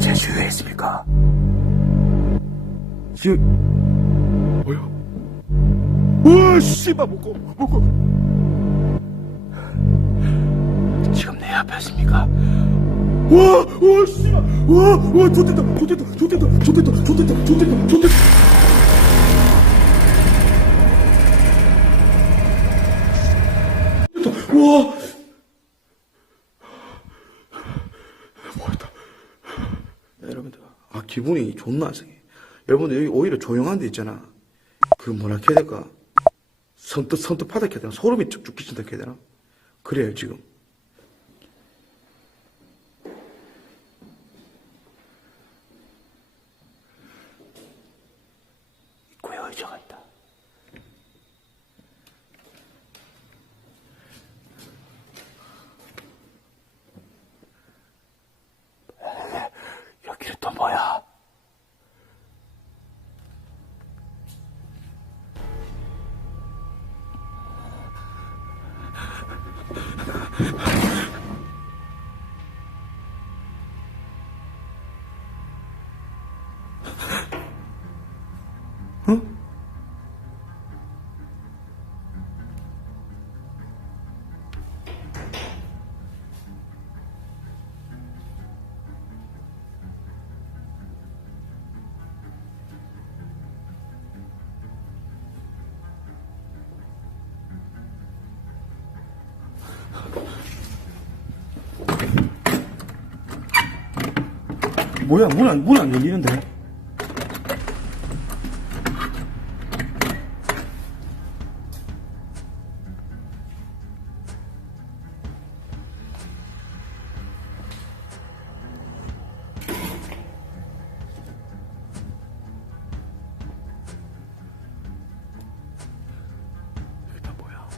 제 주유했습니까? 뭐야? 우와, 씨발, 먹고. 지금 내 앞에 있습니까? 와, 씨발. 와, 좋됐다. 와. 뭐였다. 여러분들, 기분이 존나 이상해. 여러분들, 여기 오히려 조용한 데 있잖아. 그 뭐라 해야 될까? 선뜻하다 해야 되나? 소름이 쭉쭉 끼친다 해야 되나? 그래요, 지금. 입구에 의자가 있다. 여기는 또 뭐야? 어? 뭐야, 문 안 열리는데? 여기다 뭐야?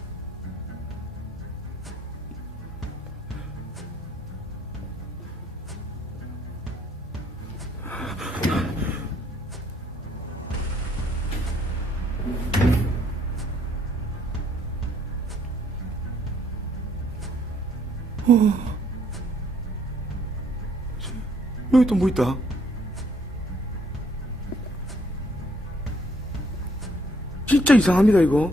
여기 또 뭐 있다? 진짜 이상합니다, 이거.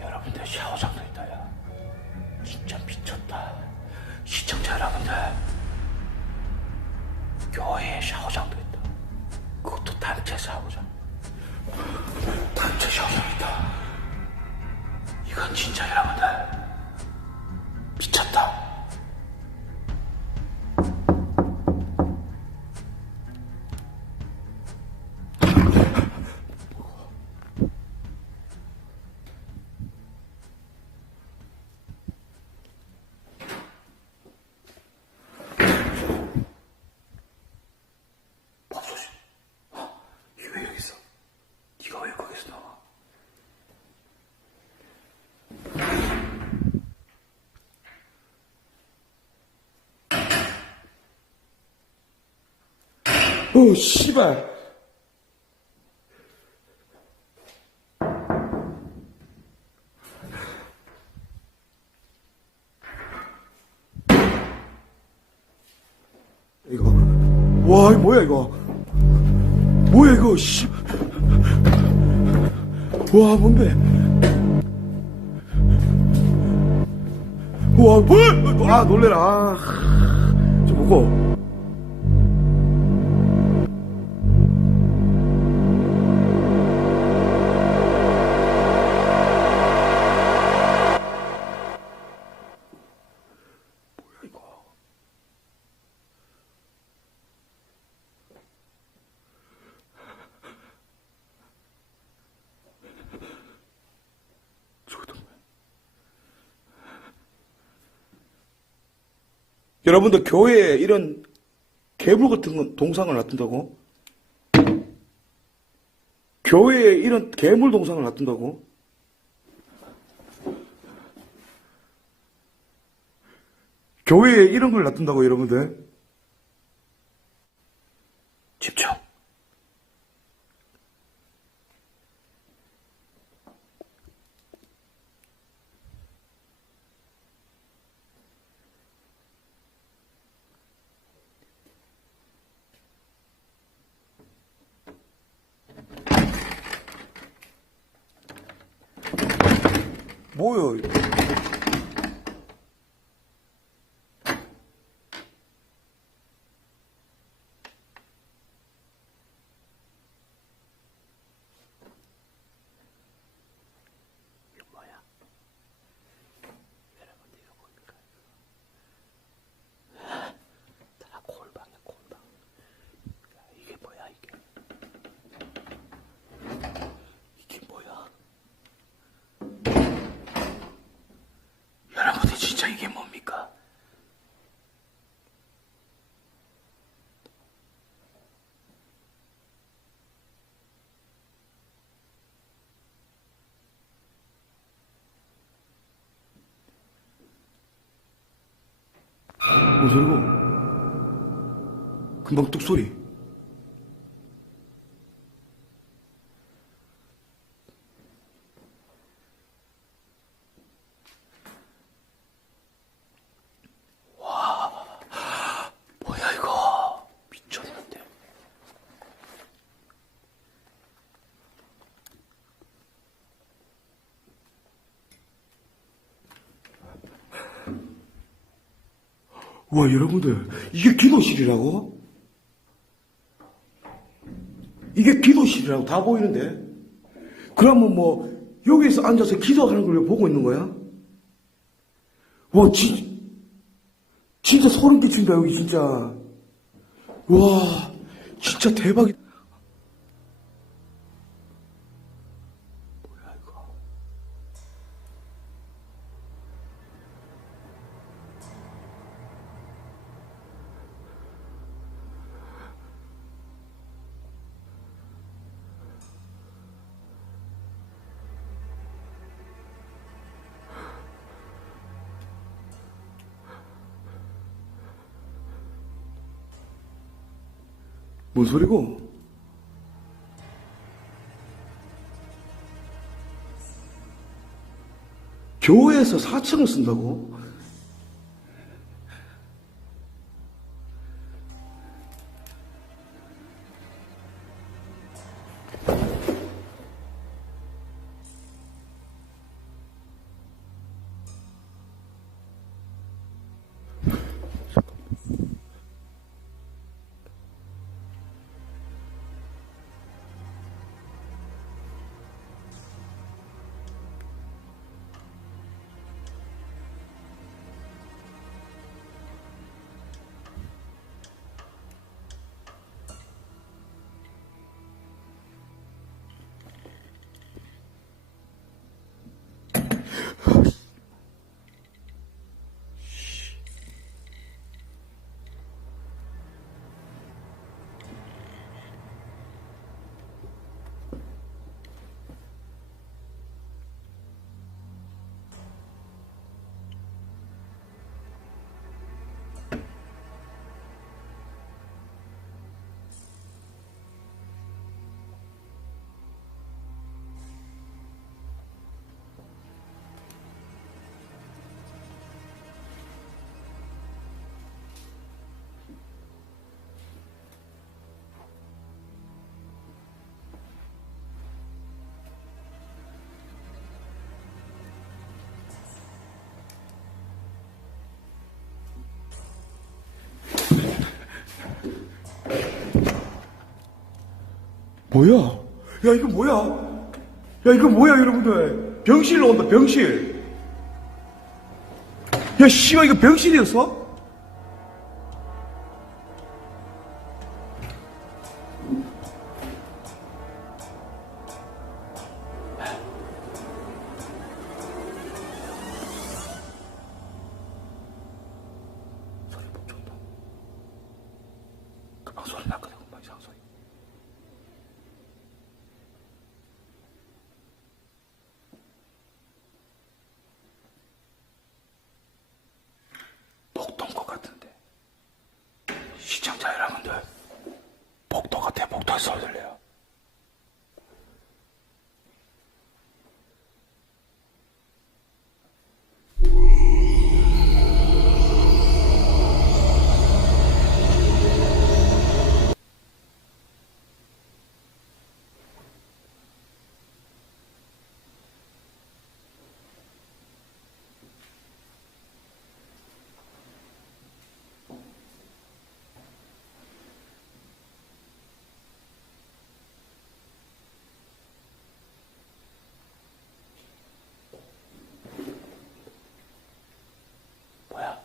여러분들 샤워장도 있다. 야, 진짜 미쳤다. 시청자 여러분들, 교회에 샤워장도 있다. 그것도 단체 샤워장. 단체 샤워장 있다. 이건 진짜 여러분들 미쳤다. 밥솥이, 이거 왜 여기 있어? 네가 왜 거기서 나와? 씨발. 와, 이거 뭐야, 이거. 뭐야, 이거, 씨. 와, 뭔데? 와, 뭐? 아, 놀래라. 아, 저 뭐고? 여러분들 교회에 이런 괴물 같은 동상을 놔둔다고? 교회에 이런 괴물 동상을 놔둔다고? 교회에 이런 걸 놔둔다고, 여러분들? 집중. 뭐야? 여러분들 진짜 이게 뭡니까? 뭔 소리고? 금방 뚝소리. 뭐야 이거? 미쳤는데. 와, 여러분들, 이게 기도실이라고? 이게 기도실이라고 다 보이는데? 그러면 뭐, 여기서 앉아서 기도하는 걸 보고 있는 거야? 와, 진짜 소름 끼친다, 여기 진짜. 와, 진짜 대박이다. 뭐야, 이거. 뭔 소리고? 교회에서 4층을 쓴다고? 뭐야? 야, 이거 뭐야? 야, 이거 뭐야, 여러분들? 병실로 온다, 병실. 야, 씨발, 이거 병실이었어? 소리 못 쳤다. 금방 소리 났거든, 금방 이상한 소리. 복도인 것 같은데. 시청자 여러분들, 복도 같아, 복도에서 소리 들려요. 뭐야?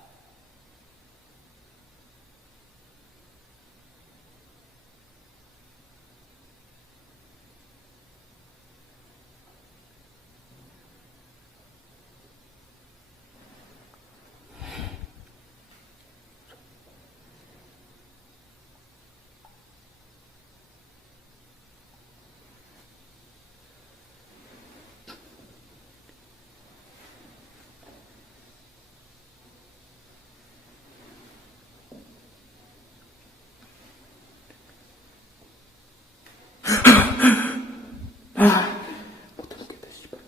못 해먹겠다, 씨발.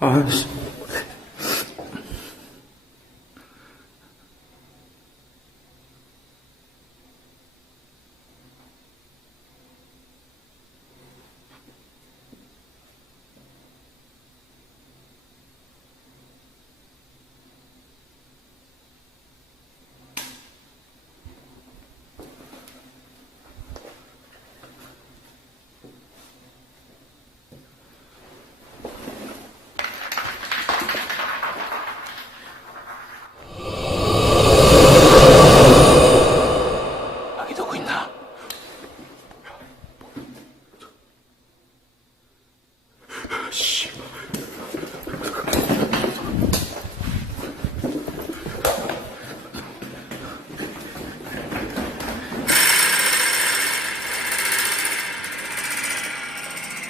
아, 씨.